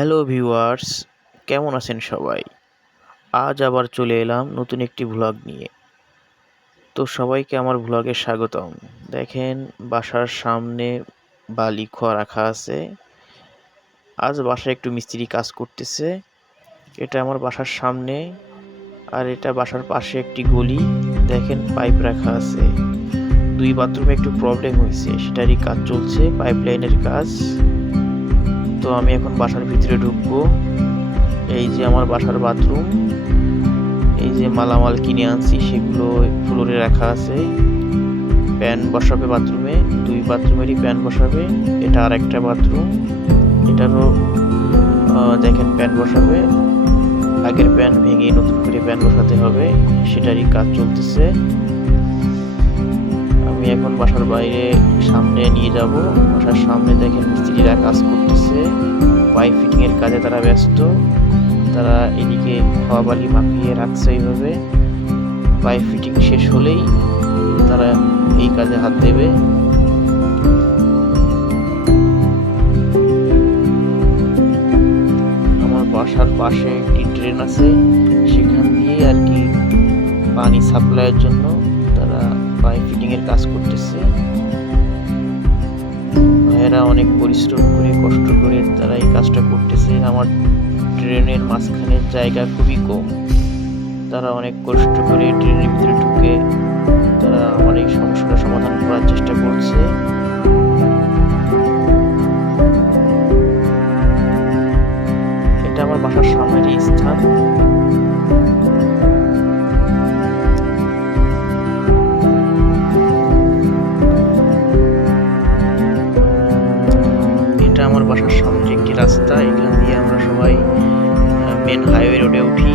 Hello viewers, কেমন আছেন সবাই? আজ আবার চলে এলাম নতুন একটি ভ্লগ নিয়ে। তো সবাইকে আমার ভ্লগে স্বাগতম। দেখেন, বাসার সামনে বালি খোয়া রাখা আছে। আজ বাসায় একটু মিস্ত্রি কাজ করতেছে। এটা আমার বাসার সামনে আর এটা বাসার পাশে একটি গলি। দেখেন পাইপ রাখা আছে। দুই বাথরুমে একটু প্রবলেম হয়েছে, সেটারই কাজ চলছে পাইপ লাইনের কাজ। তো আমি এখন বাসার ভিতরে ঢুকবো। এই যে আমার বাসার বাথরুম, এই যে মালামাল কিনে আনছি, সেগুলো ফ্লোরে রাখা আছে। প্যান বসাবে বাথরুমে, দুই বাথরুমেরই প্যান বসাবে, এটা আর একটা বাথরুম, এটারও দেখেন প্যান বসাবে। আগের প্যান ভেঙে নতুন করে প্যান বসাতে হবে, সেটারই কাজ চলতেছে। আমি এখন বাসার বাইরে সামনে নিয়ে যাব। বাসার সামনে দেখেন মিস্ত্রিরা কাজ করতেছে। পাইপ ফিটিং এর কাজে তারা ব্যস্ত। তারা এদিকে খাওয়া বালি মাখিয়ে রাখছে এইভাবে। পাইপ ফিটিং শেষ হলেই তারা এই কাজে হাত দেবে। আমার বাসার পাশে একটি ড্রেন আছে। সেখান দিয়ে আর কি পানি সাপ্লাইয়ের জন্য এর কাজ করতেছে। ভাইয়েরা অনেক পরিশ্রম করে, কষ্ট করে তারা এই কাজটা করতেছে। আমার ট্রেনের মাঝখানের জায়গা খুবই কম। তারা অনেক কষ্ট করে ট্রেনের ভিতরে ঢুকে তারা আমার এই সমস্যাটা সমাধান করার চেষ্টা করছে। এটা আমার বাসার সামনেরই স্থান। বাসার সামনে একটি রাস্তা, এখান দিয়ে আমরা সবাই মেন হাইওয়ে রোডে উঠি।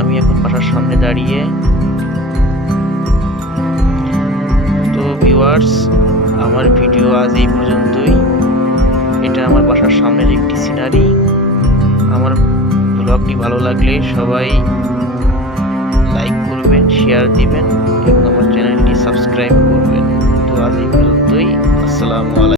আমি এখন বাসার সামনে দাঁড়িয়ে। তো ভিউয়ার্স আমার ভিডিও আজ এই পর্যন্তই। এটা আমার বাসার সামনের একটি সিনারি আমার ব্লগটি ভালো লাগলে সবাই লাইক করবেন শেয়ার দিবেন এবং আমার চ্যানেলটি সাবস্ক্রাইব করবেন। তো আজ এই পর্যন্তই। আসসালামু আলাইকুম।